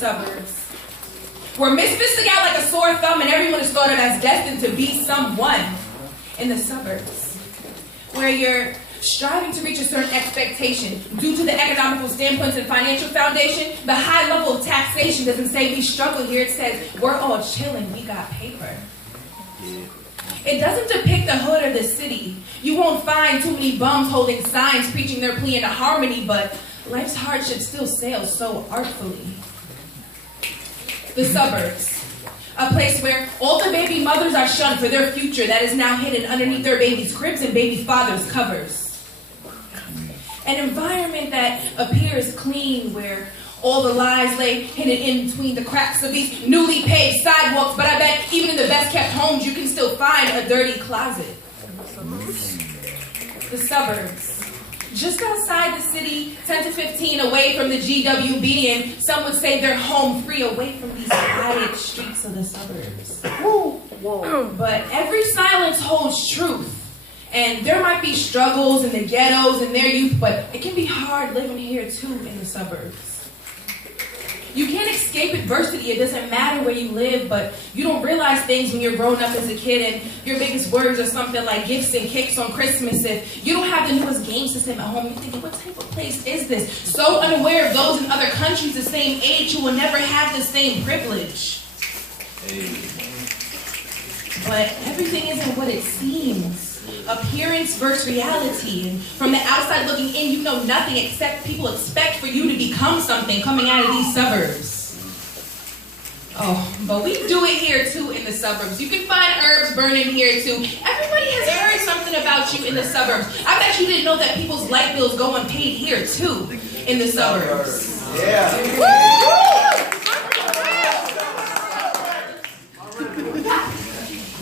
suburbs, where misfits stick out like a sore thumb and everyone is thought of as destined to be someone. In the suburbs, where you're striving to reach a certain expectation due to the economical standpoints and financial foundation, the high level of taxation doesn't say we struggle here. It says we're all chilling, we got paper. It doesn't depict the hood or the city. You won't find too many bums holding signs preaching their plea into harmony, but life's hardship still sails so artfully. The suburbs. A place where all the baby mothers are shunned for their future that is now hidden underneath their babies' cribs and baby fathers' covers. An environment that appears clean, where all the lies lay hidden in between the cracks of these newly paved sidewalks, but I bet even in the best kept homes you can still find a dirty closet. The suburbs. Just outside the city, 10 to 15 away from the GWB, and some would say they're home free away from these quiet streets of the suburbs. Whoa. But every silence holds truth. And there might be struggles in the ghettos in their youth, but it can be hard living here too in the suburbs. You can't escape adversity. It doesn't matter where you live, but you don't realize things when you're growing up as a kid and your biggest words are something like gifts and kicks on Christmas. If you don't have the newest game system at home, you're thinking, what type of place is this? So unaware of those in other countries the same age who will never have the same privilege. But everything isn't what it seems. Appearance versus reality, and from the outside looking in, you know nothing except people expect for you to become something coming out of these suburbs. Oh, but we do it here too in the suburbs. You can find herbs burning here too. Everybody has heard something about you in the suburbs. I bet you didn't know that people's light bills go unpaid here too in the suburbs. Yeah.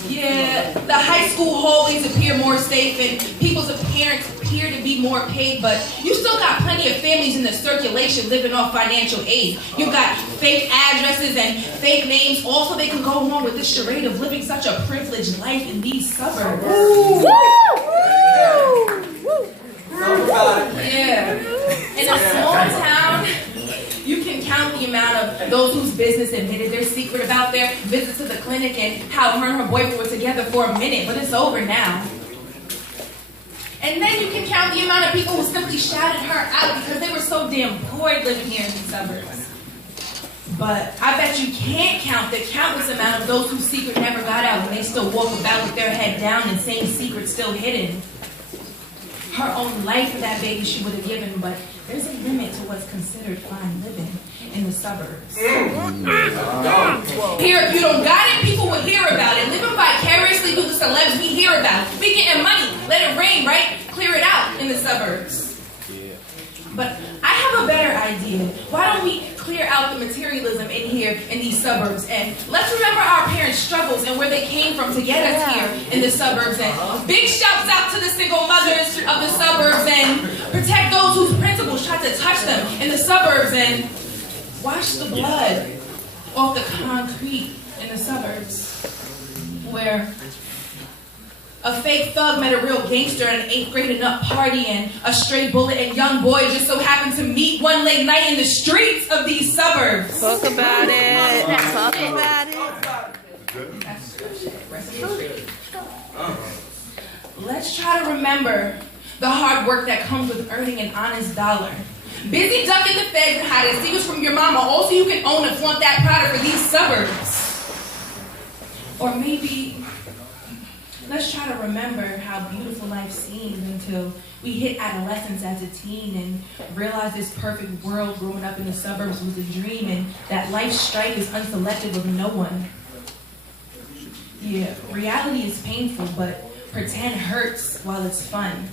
Yeah, the high school hallways appear more safe and people's appearance appear to be more paid, but you still got plenty of families in the circulation living off financial aid. You got fake addresses and fake names, also they can go along with this charade of living such a privileged life in these suburbs. Yeah. In a small town, you can count the amount of those whose business admitted their secret about their visit to the clinic and how her and her boyfriend were together for a minute, but it's over now. And then you can count the amount of people who simply shouted her out because they were so damn bored living here in the suburbs. But I bet you can't count the countless amount of those whose secret never got out and they still walk about with their head down and same secret still hidden. Her own life for that baby she would have given, but there's a limit to what's considered fine living in the suburbs. Here, if you don't got it, people will hear about it. Living vicariously through the celebs we hear about. We getting money, let it rain, right? Clear it out in the suburbs. But I have a better idea. Why don't we clear out the materialism in here in these suburbs, and let's remember our parents' struggles and where they came from to get us here in the suburbs. And big shouts out to the single mothers of the suburbs, and protect those whose principles try to touch them in the suburbs, and wash the blood off the concrete in the suburbs, where a fake thug met a real gangster at an 8th grade enough party, and a stray bullet and young boy just so happened to meet one late night in the streets of these suburbs. Talk about it. Talk about it. Let's try to remember the hard work that comes with earning an honest dollar. Busy ducking the feds and hiding secrets from your mama, also you can own and flaunt that product for these suburbs. Or maybe let's try to remember how beautiful life seemed until we hit adolescence as a teen and realize this perfect world growing up in the suburbs was a dream, and that life's strife is unselective of no one. Yeah, reality is painful, but pretend hurts while it's fun.